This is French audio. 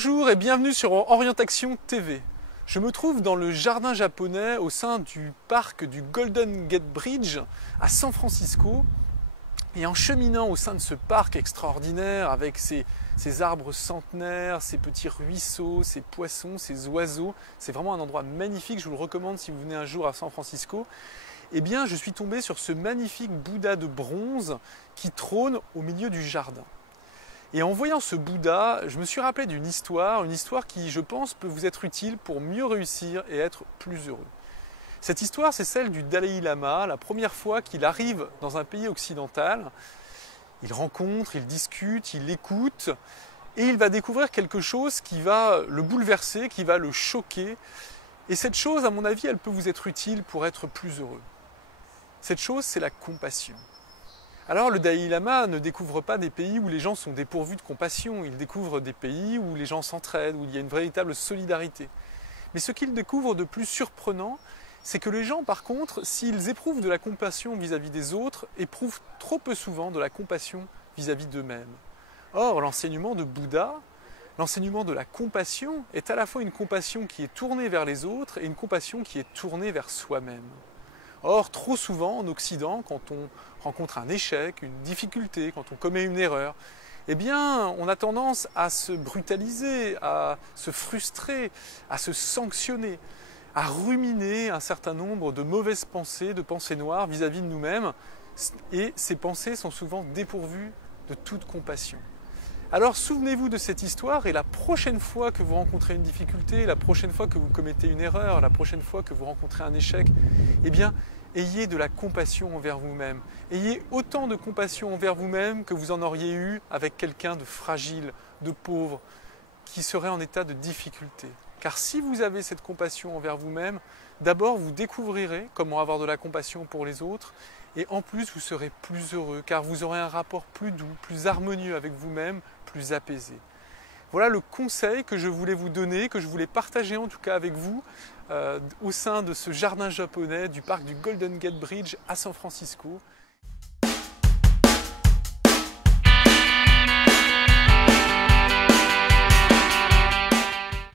Bonjour et bienvenue sur Orientation TV. Je me trouve dans le jardin japonais au sein du parc du Golden Gate Bridge à San Francisco. Et en cheminant au sein de ce parc extraordinaire avec ses arbres centenaires, ses petits ruisseaux, ses poissons, ses oiseaux, c'est vraiment un endroit magnifique, je vous le recommande si vous venez un jour à San Francisco. Eh bien, je suis tombé sur ce magnifique Bouddha de bronze qui trône au milieu du jardin. Et en voyant ce Bouddha, je me suis rappelé d'une histoire, une histoire qui, je pense, peut vous être utile pour mieux réussir et être plus heureux. Cette histoire, c'est celle du Dalai Lama, la première fois qu'il arrive dans un pays occidental. Il rencontre, il discute, il écoute, et il va découvrir quelque chose qui va le bouleverser, qui va le choquer. Et cette chose, à mon avis, elle peut vous être utile pour être plus heureux. Cette chose, c'est la compassion. Alors le Dalai Lama ne découvre pas des pays où les gens sont dépourvus de compassion, il découvre des pays où les gens s'entraident, où il y a une véritable solidarité. Mais ce qu'il découvre de plus surprenant, c'est que les gens, par contre, s'ils éprouvent de la compassion vis-à-vis des autres, éprouvent trop peu souvent de la compassion vis-à-vis d'eux-mêmes. Or, l'enseignement de Bouddha, l'enseignement de la compassion, est à la fois une compassion qui est tournée vers les autres et une compassion qui est tournée vers soi-même. Or, trop souvent, en Occident, quand on rencontre un échec, une difficulté, quand on commet une erreur, eh bien, on a tendance à se brutaliser, à se frustrer, à se sanctionner, à ruminer un certain nombre de mauvaises pensées, de pensées noires vis-à-vis de nous-mêmes. Et ces pensées sont souvent dépourvues de toute compassion. Alors souvenez-vous de cette histoire et la prochaine fois que vous rencontrez une difficulté, la prochaine fois que vous commettez une erreur, la prochaine fois que vous rencontrez un échec, eh bien, ayez de la compassion envers vous-même. Ayez autant de compassion envers vous-même que vous en auriez eu avec quelqu'un de fragile, de pauvre, qui serait en état de difficulté. Car si vous avez cette compassion envers vous-même, d'abord vous découvrirez comment avoir de la compassion pour les autres, et en plus vous serez plus heureux, car vous aurez un rapport plus doux, plus harmonieux avec vous-même, plus apaisé. Voilà le conseil que je voulais vous donner, que je voulais partager en tout cas avec vous au sein de ce jardin japonais du parc du Golden Gate Bridge à San Francisco.